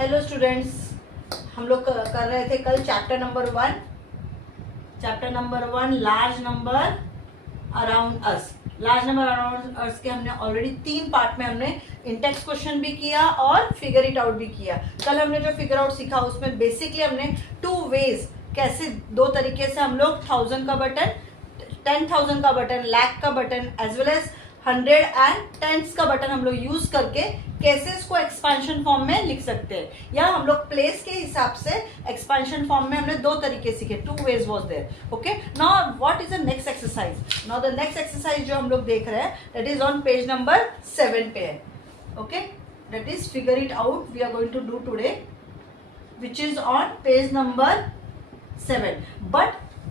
Hello students, हम लोग कर रहे थे कल chapter number 1 large number around us. Large number around us के हमने ऑलरेडी 3 पार्ट में हमने इंटेक्स क्वेश्चन भी किया और फिगर इट आउट भी किया। कल हमने जो फिगर आउट सीखा उसमें बेसिकली हमने 2 वेज, कैसे 2 तरीके से हम लोग 1000 का बटन, 10,000 का बटन, लाख का button as well as 100 and tens का बटन हम लोग यूज करके कैसे इसको एक्सपेंशन फॉर्म में लिख सकते हैं, या हम लोग प्लेस के हिसाब से एक्सपेंशन फॉर्म में हमने 2 तरीके सीखे। 2 ways was there. Okay, now what is the next exercise? Now the next exercise जो हम लोग देख रहे हैं that is on page number 7 पे है। Okay, that is figure it out we are going to do today, which is on page number 7. But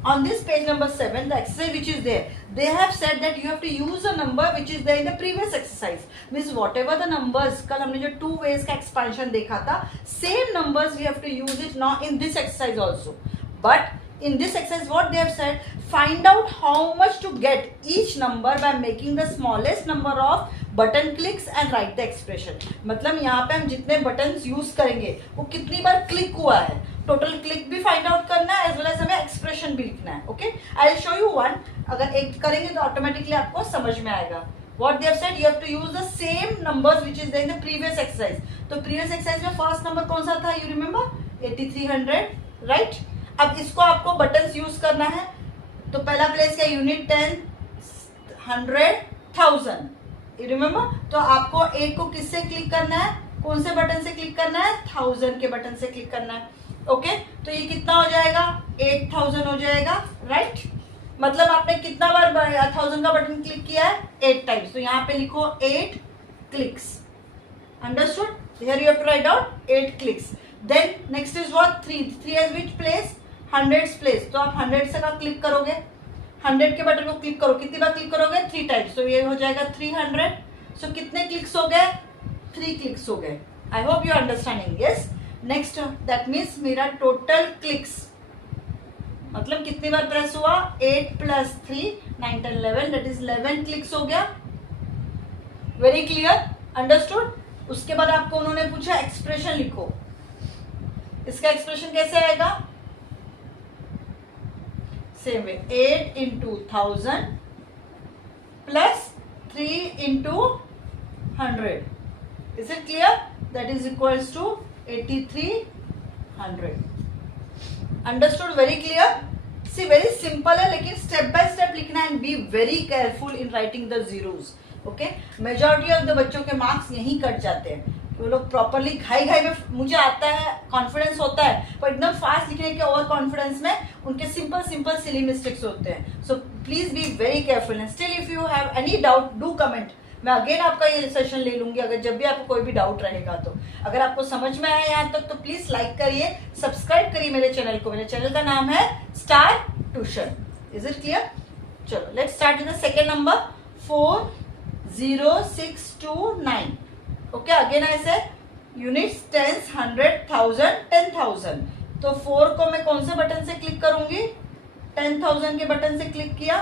on this page number 7, the exercise which is there, they have said that you have to use a number which is there in the previous exercise. Means whatever the numbers, कल हमने जो 2 ways का expansion देखा था, same numbers we have to use it now in this exercise also. But in this exercise what they have said, find out how much to get each number by making the smallest number of button clicks and right the expression. मतलब यहाँ पे हम जितने buttons use करेंगे वो कितनी बार click हुआ है, टोटल क्लिक भी फाइंड आउट करना है एज वेल एज हमें एक्सप्रेशन भी लिखना है। Okay, I will show you one. अगर एक करेंगे तो ऑटोमेटिकली आपको समझ में आएगा। What they have said, you have to use the same numbers which is there in the previous exercise. तो प्रीवियस एक्सरसाइज में फर्स्ट नंबर कौन सा था? You remember 8300, right? अब इसको आपको बटन्स यूज करना है। तो पहला प्लेस क्या? यूनिट 10, 100, 1000। You remember? तो आपको 8 को किससे क्लिक करना है? कौन से बटन से क्लिक करना है? 1000 के बटन से क्लिक करना है। ओके, तो ये कितना हो जाएगा? 8000 हो जाएगा, राइट? मतलब आपने कितना बार 1000 का बटन क्लिक किया है? 8 टाइम्स। तो यहाँ पे लिखो 8 clicks. Understood? Here you have to write down 8 clicks. Then next is what? 3 as which place? 100 place. तो आप 100 से का क्लिक करोगे, 100 के बटन को क्लिक करो, कितनी बार क्लिक करोगे? 3 टाइम्स। तो ये हो जाएगा 300। सो कितने क्लिक्स हो गए? 3 क्लिक्स हो गए। आई hope you understanding. Yes, next that means मेरा टोटल क्लिक्स मतलब कितनी बार प्रेस हुआ? 8 + 3 9 10 11, दैट इज 11 क्लिक्स हो गया। Very clear, understood? उसके बाद आपको उन्होंने पूछा एक्सप्रेशन लिखो। इसका एक्सप्रेशन कैसे आएगा? Same way, 8 × 1000 plus 3 × 100. Is it clear? That is equals to 8300. Understood? Very clear? See, very simple है, लेकिन step by step लिखना है and be very careful in writing the zeros. Okay? Majority of the बच्चों के marks यहीं cut जाते हैं। वो लोग प्रॉपरली घाई में, मुझे आता है, कॉन्फिडेंस होता है, पर एकदम फास्ट लिखने के ओवर कॉन्फिडेंस में उनके सिंपल सिली मिस्टेक्स होते हैं। So please be very careful and still if you have any doubt do comment. मैं अगेन आपका ये सेशन ले लूंगी अगर जब भी आपको कोई भी डाउट रहेगा तो। अगर आपको समझ में आया यहाँ तक तो प्लीज लाइक करिए, सब्सक्राइब करिए मेरे चैनल को। मेरे चैनल का नाम है star tuition. Is it clear? चलो let's start with the second number 40629। Okay, again I say units 10, 100, 1000, 10,000। तो 4 को मैं कौन से बटन से क्लिक करूंगी? 10,000 के बटन से क्लिक किया,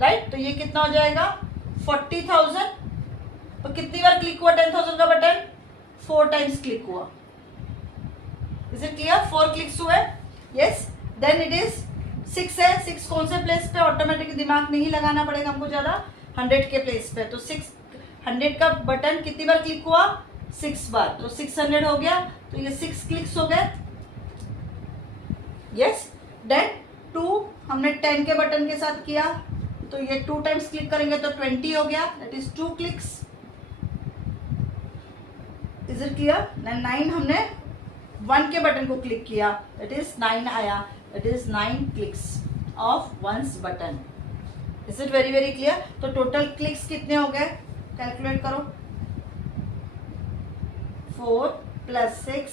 राइट? तो ये कितना हो जाएगा? 40,000। तो कितनी बार क्लिक हुआ 10,000 का बटन? 4 टाइम्स क्लिक हुआ। Is it clear? 4 क्लिक्स हुए। यस, देन इट इज 6 है। 6 कौन से प्लेस पे? ऑटोमेटिक दिमाग नहीं लगाना पड़ेगा हमको ज्यादा, 100 के प्लेस पे। तो 100 का बटन कितनी बार क्लिक हुआ? 6 बार। तो 600 हो गया। तो ये 6 क्लिक्स हो गए। यस, देन 2 हमने 10 के बटन के साथ किया, तो ये 2 टाइम्स क्लिक करेंगे तो 20 हो गया, that is 2 clicks. Is it clear? 9 हमने 1 के बटन को क्लिक किया, दैट इज 9 आया, that is 9 clicks of ones button. Is it very very clear? तो टोटल क्लिक्स कितने हो गए? कैलकुलेट करो। 4 + 6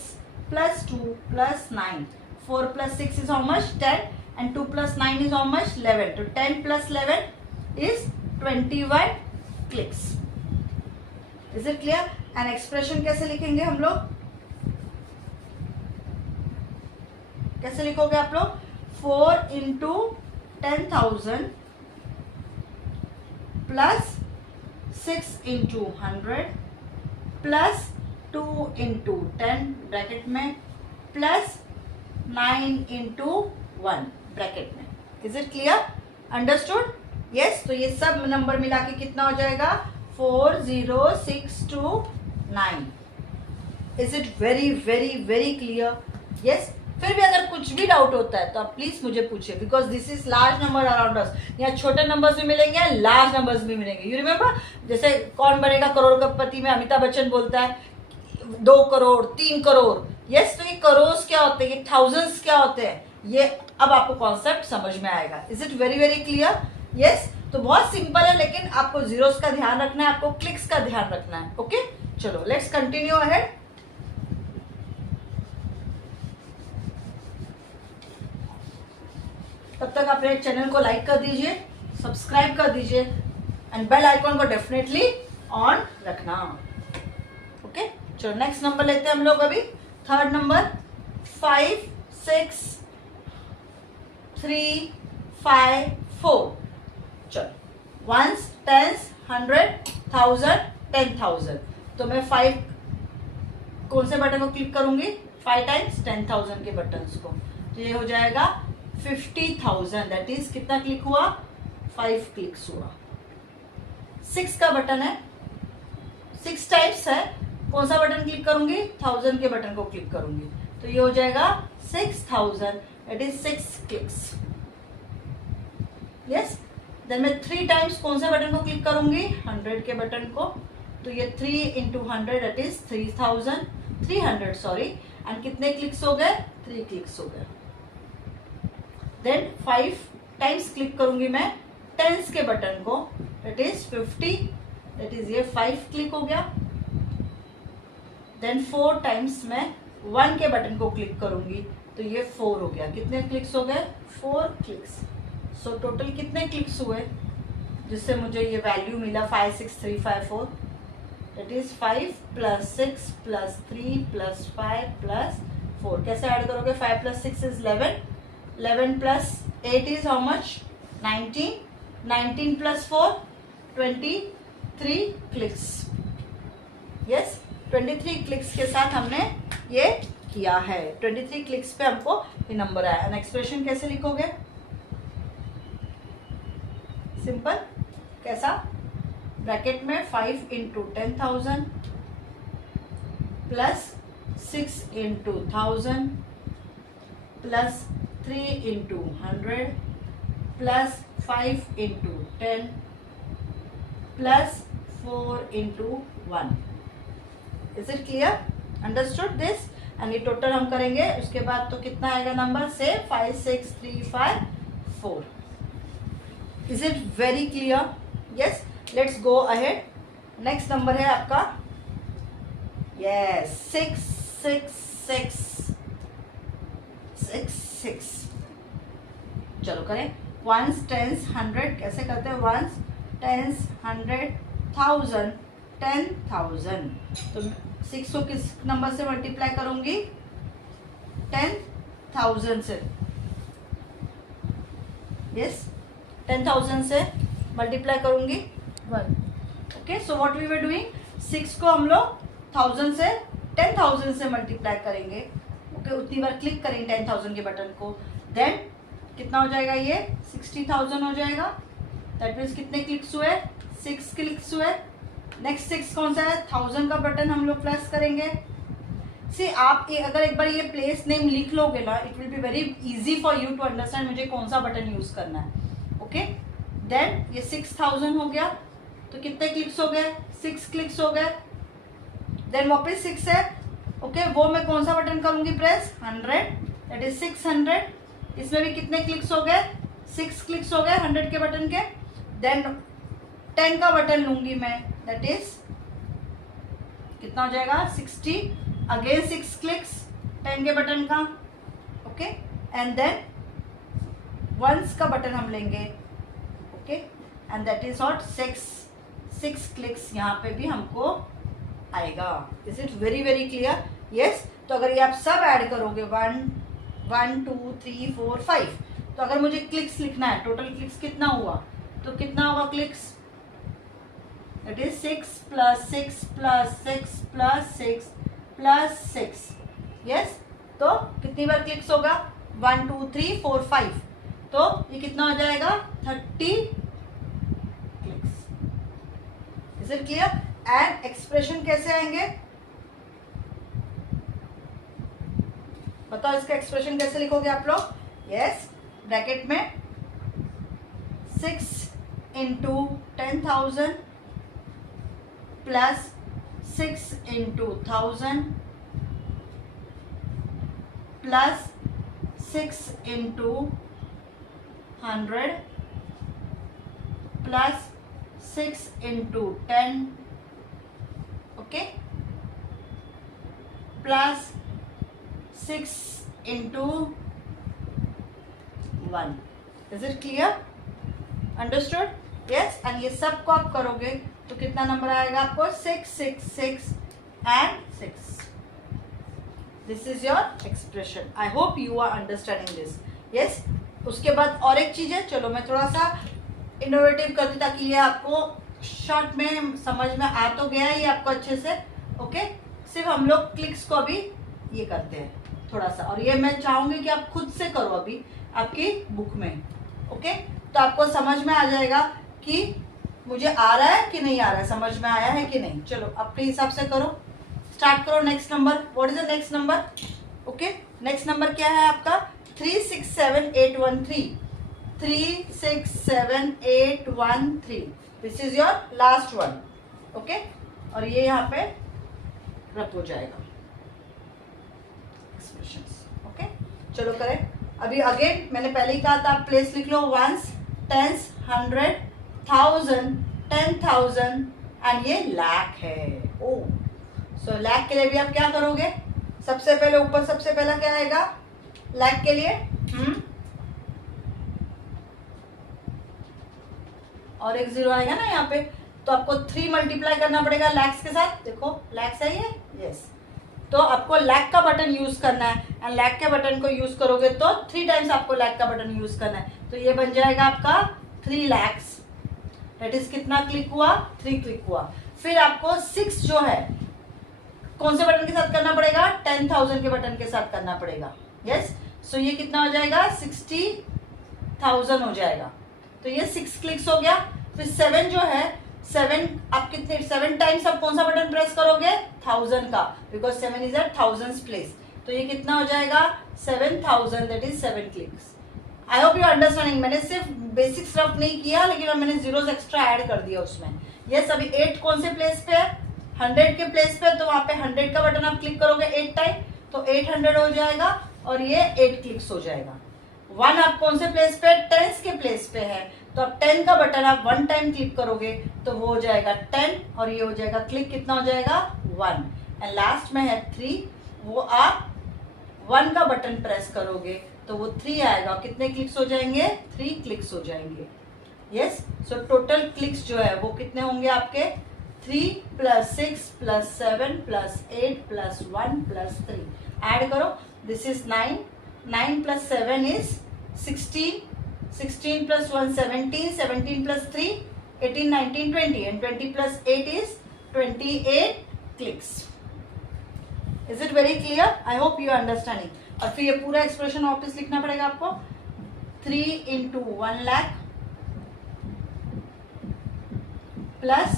+ 2 + 9. 4 + 6 is how much? 10, and 2 + 9 is how much? 11. तो 10 + 11 is 21 clicks. Is it clear? And expression कैसे लिखेंगे हम लोग? कैसे लिखोगे आप लोग? 4 × 10,000 plus 6 × 100 plus 2 इंटू 10 ब्रैकेट में प्लस 9 इंटू 1 ब्रैकेट में. Is it clear? Understood? Yes. तो ये सब नंबर मिला के कितना हो जाएगा? 40629. Is it very very very clear? Yes. फिर भी अगर कुछ भी डाउट होता है तो आप प्लीज मुझे पूछिए, because this is large number around us. यहाँ छोटे नंबर्स भी मिलेंगे, लार्ज नंबर्स भी मिलेंगे. यू रिमेम्बर, जैसे कौन बनेगा करोड़पति में अमिताभ बच्चन बोलता है 2 करोड़ 3 करोड़. यस. तो ये करोड़ क्या होते हैं, ये थाउजेंड्स क्या होते हैं, ये अब आपको कॉन्सेप्ट समझ में आएगा. Is it very very clear? Yes. तो बहुत सिंपल है, लेकिन आपको जीरोस का ध्यान रखना है, आपको क्लिक्स का ध्यान रखना है. ओके, चलो लेट्स कंटिन्यू अहेड. तब तक आप मेरे चैनल को लाइक कर दीजिए, सब्सक्राइब कर दीजिए एंड बेल आइकॉन को डेफिनेटली ऑन रखना. ओके, चलो नेक्स्ट नंबर लेते हैं हम लोग अभी. Third number 5 6 3 5 4. चलो, वंस, टेंस, 100, 1000, 10,000. तो मैं 5 कौन से बटन को क्लिक करूंगी? 5 टाइम्स 10,000 के बटन्स को. तो ये हो जाएगा 50,000. दैट इज कितना क्लिक हुआ? 5 क्लिक्स हुआ. 6 का बटन है, 6 टाइम्स है. कौन सा बटन क्लिक करूंगी? 1000 के बटन को क्लिक करूंगी. तो ये हो जाएगा 6000. That is 6 clicks. Yes. Then मैं 3 टाइम्स कौन से बटन को क्लिक करूंगी? 100 के बटन को. तो ये 3 into 100 that is 300 sorry. And कितने क्लिक्स हो गए? 3 क्लिक्स हो गए. देन 5 टाइम्स क्लिक करूंगी मैं टेंस के बटन को. That is 50. दैट इज ये 5 क्लिक हो गया. देन 4 टाइम्स मैं 1 के बटन को क्लिक करूंगी. तो ये 4 हो गया. कितने क्लिक्स हो गए? 4 क्लिक्स. सो टोटल कितने क्लिक्स हुए जिससे मुझे ये वैल्यू मिला 56354. That is 5 plus 6 plus 3 plus 5 plus 4. कैसे ऐड करोगे? 5 plus 6 is 11. 11 plus 8 is how much? 19. 19 plus 4 23 clicks. Yes. 23 clicks के साथ हमने ये किया है. 23 क्लिक्स पे हमको ये नंबर आया. एक्सप्रेशन कैसे लिखोगे? सिंपल. कैसा? ब्रैकेट में 5 into 10,000 plus 6 into 1000 plus 3 into 100 plus 5 into 10 plus 4 into 1. Is it clear? Understood this? And ये टोटल हम करेंगे. उसके बाद तो कितना आएगा नंबर से? 5 6 3 5 4. Is it very clear? Yes. Let's go ahead. Next number है आपका यस 6 6 6 6 6. चलो करें. Ones, tens, 100. कैसे करते हैं? Ones, tens, 100, 1000, 10,000. तो 6 को किस नंबर से मल्टीप्लाई करूंगी? 10,000 से. यस. 10,000 से मल्टीप्लाई करूंगी 1. Okay. So what we were doing? 6 को हम लोग 1000 से 10,000 से मल्टीप्लाई करेंगे. ओके. उतनी बार क्लिक करेंगे 10,000 के बटन को. देन कितना हो जाएगा? ये 60,000 हो जाएगा. दैट मीन्स कितने क्लिक्स हुए? 6 क्लिक्स हुए. नेक्स्ट 6 कौन सा है? 1000 का बटन हम लोग प्रेस करेंगे. सी आप अगर एक बार ये प्लेस नेम लिख लोगे ना, it will be very easy for you to understand मुझे कौन सा बटन यूज करना है. ओके. देन ये 6000 हो गया. तो कितने क्लिक्स हो गए? 6 क्लिक्स हो गए. देन वापस 6 है. ओके. वो मैं कौन सा बटन करूंगी प्रेस? 100. That is 600. इसमें भी कितने क्लिक्स हो गए? 6 क्लिक्स हो गए 100 के बटन के. देन 10 का बटन लूंगी मैं. दैट इज कितना हो जाएगा? 60. अगेन 6 क्लिक्स 10 के बटन का. ओके. एंड देन वंस का बटन हम लेंगे. Okay. And that is what? 6 clicks यहाँ पे भी हमको आएगा. Is it very very clear? Yes. तो अगर ये आप सब ऐड करोगे 1 2 3 4 5. तो अगर मुझे क्लिक्स लिखना है, टोटल क्लिक्स कितना हुआ? तो कितना होगा clicks? That is 6 plus 6 plus 6 plus 6 plus 6. Yes, तो कितनी बार क्लिक्स होगा? 1 2 3 4 5. तो ये कितना हो जाएगा? 30 clicks. Is it clear? And expression कैसे आएंगे बताओ? इसका एक्सप्रेशन कैसे लिखोगे आप लोग? यस, ब्रैकेट में 6 into 10,000 plus 6 into 1000 plus 6 into 100 plus 6 into 10, okay, plus 6 into 1. Is it clear? Understood? Yes. And ये सब को आप करोगे तो कितना नंबर आएगा आपको? 6 6 6 and 6. This is your expression. I hope you are understanding this. Yes. उसके बाद और एक चीज है, चलो मैं थोड़ा सा इनोवेटिव करती ताकि ये आपको शॉर्ट में समझ में आ तो गया ही आपको अच्छे से. ओके, सिर्फ हम लोग क्लिक्स को अभी ये करते हैं थोड़ा सा, और ये मैं चाहूंगी कि आप खुद से करो अभी आपकी बुक में. ओके, तो आपको समझ में आ जाएगा कि मुझे आ रहा है कि नहीं आ रहा है, समझ में आया है कि नहीं. चलो अपने हिसाब से करो, स्टार्ट करो. Next number, what is the next number? Okay, next number क्या है आपका? 367813. 367813. This is your last one. Okay, और ये यहाँ पे रख हो जाएगा एक्सप्रेशंस. ओके, चलो करें. अभी अगेन मैंने पहले ही कहा था आप प्लेस लिख लो. वंस, टेंस, 100, 1000, 10,000 एंड ये लाख है. ओ, सो लाख के लिए भी आप क्या करोगे? सबसे पहले ऊपर सबसे पहला क्या आएगा लाख के लिए? और एक 0 आएगा ना यहाँ पे, तो आपको 3 मल्टीप्लाई करना पड़ेगा लैक्स के साथ. देखो लैक्स है ये. यस, तो आपको लैक का बटन यूज करना है. एंड लैक के बटन को यूज करोगे तो 3 टाइम्स आपको लैक का बटन यूज करना है. तो ये बन जाएगा आपका 3 lakhs. दैट इज कितना क्लिक हुआ? 3 क्लिक हुआ. फिर आपको 6 जो है कौन से बटन के साथ करना पड़ेगा? 10,000 के बटन के साथ करना पड़ेगा. यस, सो ये कितना हो जाएगा? 60,000 हो जाएगा. तो ये 6 क्लिक्स हो गया. फिर 7 जो है, 7 आप कितने 7 टाइम्स आप कौन सा बटन प्रेस करोगे? 1000 का, because 7 is at thousands place. तो ये कितना हो जाएगा? 7000. That is 7 clicks. I hope you understanding. मैंने सिर्फ बेसिक्स रफ नहीं किया, लेकिन मैंने जीरोस एक्स्ट्रा ऐड कर दिया उसमें. यस, अभी 8 कौन से प्लेस पे है? 100 के प्लेस पे. तो वहां पे 100 का बटन आप क्लिक करोगे 8 टाइम, तो 800 हो जाएगा और ये 8 क्लिक्स हो जाएगा. 1 आप कौन से प्लेस पे? 10 के प्लेस पे है, तो आप 10 का बटन आप 1 टाइम क्लिक करोगे तो वो हो जाएगा 10, और ये हो जाएगा क्लिक कितना हो जाएगा? 1. एंड लास्ट में है 3, वो आप 1 का बटन प्रेस करोगे तो वो 3 आएगा. कितने क्लिक्स हो जाएंगे? 3 क्लिक्स हो जाएंगे. यस, सो टोटल क्लिक्स जो है वो कितने होंगे आपके? 3 plus 6 plus 7 plus 8 plus 1 plus 3. Add करो. This is 9. 9 plus 7 is 16. 16 plus 1 17. 17 plus 3 18 19 20, and 20 plus 8 is 28 clicks. Is it very clear? I hope you are understanding. और फिर ये पूरा एक्सप्रेशन वापस लिखना पड़ेगा आपको. 3 into 1 lakh plus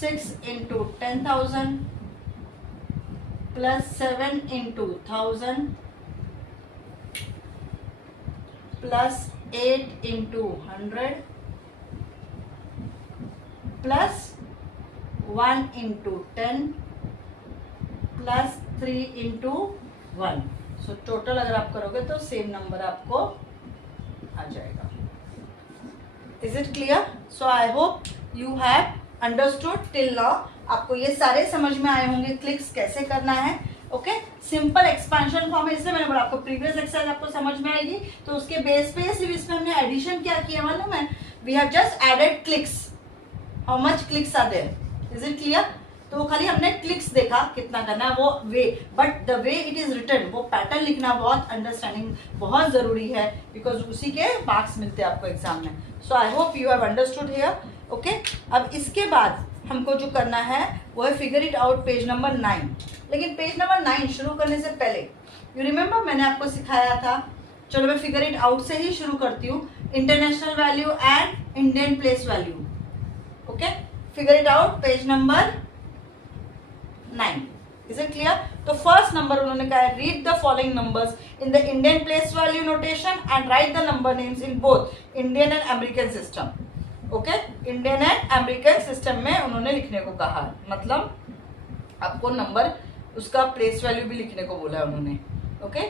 6 into 10,000 plus 7 into 1,000 plus 8 into 100 plus 1 into 10 plus 3 into 1. So total अगर आप करोगे तो सेम नंबर आपको आ जाएगा. Is it clear? So I hope you have understood till now. आपको ये सारे समझ में आए होंगे क्लिक्स कैसे करना है. ओके, सिंपल एक्सपेंशन फॉर्म है, इसलिए मैंने बोला आपको प्रीवियस एक्सरसाइज आपको समझ में आएगी. तो उसके बेस पे सिर्फ इसमें हमने एडिशन क्या किया मालूम है? We have just added clicks. How much clicks are there? Is it clear? तो खाली हमने क्लिक्स देखा कितना करना है, वो way, but the way it is written, वो पैटर्न लिखना बहुत अंडरस्टैंडिंग बहुत जरूरी है, बिकॉज उसी के मार्क्स मिलते हैं आपको एग्जाम में. So I hope you have understood here. Okay, अब इसके बाद हमको जो करना है वो है figure it out page number 9। लेकिन पेज नंबर 9 शुरू करने से पहले यू रिमेंबर मैंने आपको सिखाया था, चलो मैं फिगर इट आउट से ही शुरू करती हूँ, international value and Indian place value. Okay, figure it out page number 9, is it clear? तो फर्स्ट नंबर उन्होंने कहा है read the following numbers in the Indian place value notation and right the number names in both Indian and American system. Okay, Indian and American system में उन्होंने लिखने को कहा है, मतलब आपको नंबर उसका प्लेस वैल्यू भी लिखने को बोला है उन्होंने। Okay,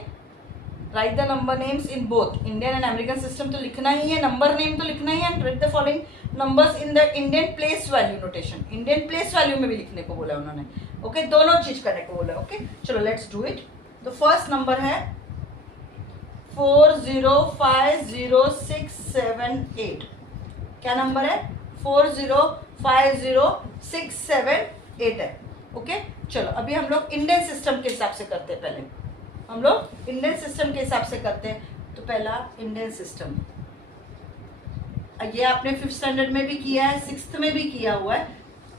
right the number names in both Indian and American system तो लिखना ही है, नंबर नेम तो लिखना ही है, and right the following numbers in the Indian place value notation, Indian place value में भी लिखने को बोला उन्होंने। ओके, दोनों चीज करने को बोला। ओके, चलो लेट्स डू इट। तो फर्स्ट नंबर है 405067 क्या नंबर है? 405067 है। ओके, चलो अभी हम लोग इंडियन सिस्टम के हिसाब से करते हैं। पहले हम लोग इंडियन सिस्टम के हिसाब से करते हैं। तो पहला इंडियन सिस्टम, ये आपने 5th स्टैंडर्ड में भी किया है, 6th में भी किया हुआ है,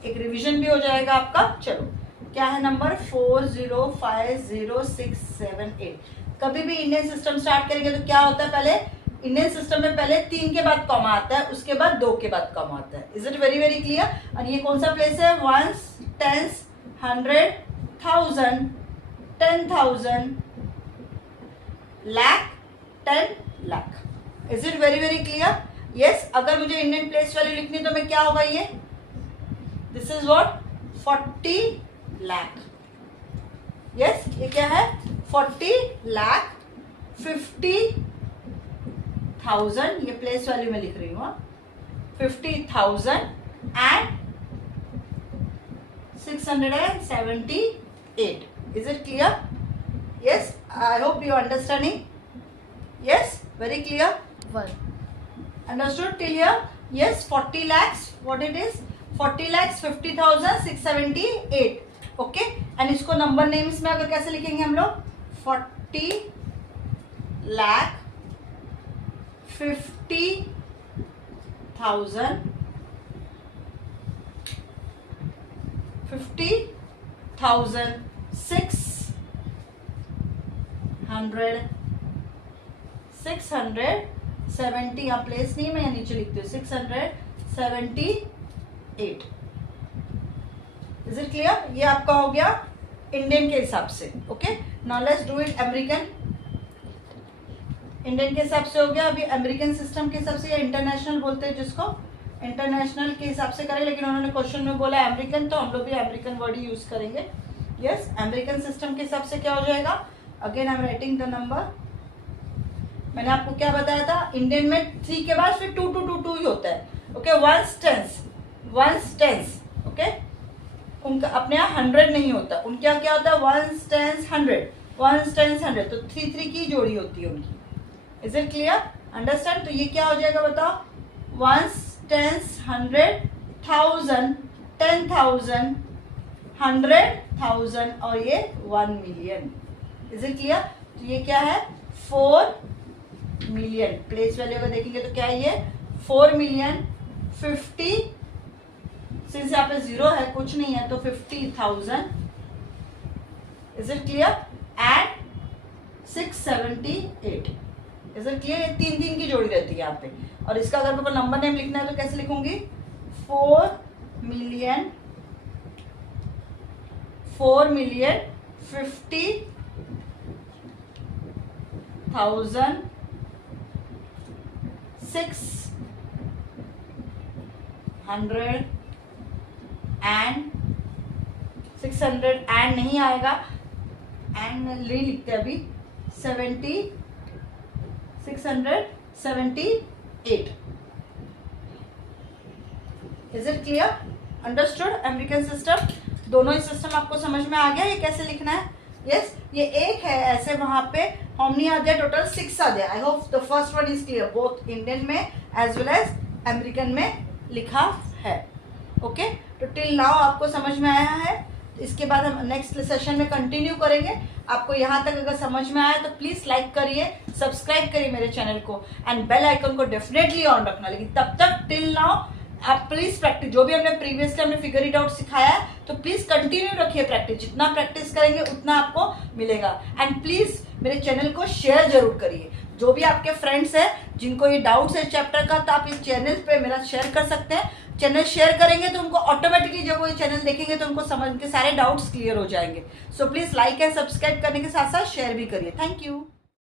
एक रिवीजन भी हो जाएगा आपका। चलो क्या है नंबर? 405067। कभी भी इंडियन सिस्टम स्टार्ट करेंगे तो क्या होता है, पहले इंडियन सिस्टम में पहले 3 के बाद कॉमा आता है, उसके बाद 2 के बाद कॉमा आता है। Is it very very clear? और ये कौन सा प्लेस है? 1s, 10s, 100, 1000, 10,000, lakh, 10 lakh. Is it very very clear? Yes, अगर मुझे इंडियन प्लेस वैल्यू लिखनी तो मैं क्या होगा ये? This is what? 40 lakh. Yes, ये क्या है? 40 लाख 50,000, ये प्लेस वैल्यू में लिख रही हूँ, 50,000 and 678। Is it clear? Yes, I hope you understanding. Yes, very clear. One. Understood till here? Yes, 40 lakhs. What it is? 40 lakhs 50,678. Okay. And इसको नंबर नेम्स में अगर कैसे लिखेंगे हम लोग? 40 lakh 50,000 670, यहाँ प्लेस नहीं, मैं नीचे लिखती हूँ 678। Is it clear? ये आपका हो गया इंडियन के हिसाब से। Okay, now let's do it American. Indian के हिसाब से हो गया, अभी अमेरिकन सिस्टम के हिसाब से, या इंटरनेशनल बोलते हैं जिसको, इंटरनेशनल के हिसाब से करें, लेकिन उन्होंने क्वेश्चन में बोला अमेरिकन, तो हम लोग भी अमेरिकन वर्ड ही यूज करेंगे। यस, अमेरिकन सिस्टम के हिसाब से क्या हो जाएगा? Again I am writing the number. मैंने आपको क्या बताया था, इंडियन में 3 के बाद फिर 2 2 2 2 ही होता है। Okay, 1s 10s। ओके, उनका अपने यहाँ 100 नहीं होता, उनके यहाँ क्या होता है? 1s 10s 100, 1s 10s 100, तो 3 3 की जोड़ी होती है उनकी। Is it clear? अंडरस्टैंड? तो ये क्या हो जाएगा बताओ? 1s 10s 100, 1000, 10,000, 100,000 और ये 1 मिलियन। Is it clear? तो ये क्या है? 4 मिलियन। प्लेस वैल्यू अगर देखेंगे तो क्या है ये? 4 मिलियन 50, सिंस यहाँ पे 0 है, कुछ नहीं है, तो 50,000। Is it clear? And 678। Is it clear? ये 3 की जोड़ी रहती है यहाँ पे। और इसका अगर मेरे को नंबर नेम लिखना है तो कैसे लिखूंगी? 4 मिलियन 50,000 600 एंड 600 एंड नहीं आएगा, एंड नहीं लिखते अभी, 678। Is it clear? Understood? American system, दोनों ही सिस्टम आपको समझ में आ गया ये कैसे लिखना है? यस, ये एक है ऐसे, वहां पे हमने आ दिया टोटल 6 आ दिया। I hope the first one is clear, both Indian में एज वेल एज अमेरिकन में लिखा है। ओके, तो टिल नाउ आपको समझ में आया है। इसके बाद हम नेक्स्ट सेशन में कंटिन्यू करेंगे। आपको यहाँ तक अगर समझ में आया तो प्लीज लाइक करिए, सब्सक्राइब करिए मेरे चैनल को, एंड बेल आइकन को डेफिनेटली ऑन रखना। लेकिन तब तक टिल नाउ आप प्लीज प्रैक्टिस, जो भी हमने प्रीवियसली हमने फिगर इट आउट सिखाया है तो प्लीज कंटिन्यू रखिए प्रैक्टिस, जितना प्रैक्टिस करेंगे उतना आपको मिलेगा। एंड प्लीज मेरे चैनल को शेयर जरूर करिए, जो भी आपके फ्रेंड्स हैं जिनको ये डाउट्स है चैप्टर का, तो आप इस चैनल पे मेरा शेयर कर सकते हैं। चैनल शेयर करेंगे तो उनको ऑटोमेटिकली जब वो ये चैनल देखेंगे तो उनको समझ के सारे डाउट्स क्लियर हो जाएंगे। So please like and subscribe करने के साथ साथ शेयर भी करिए। Thank you.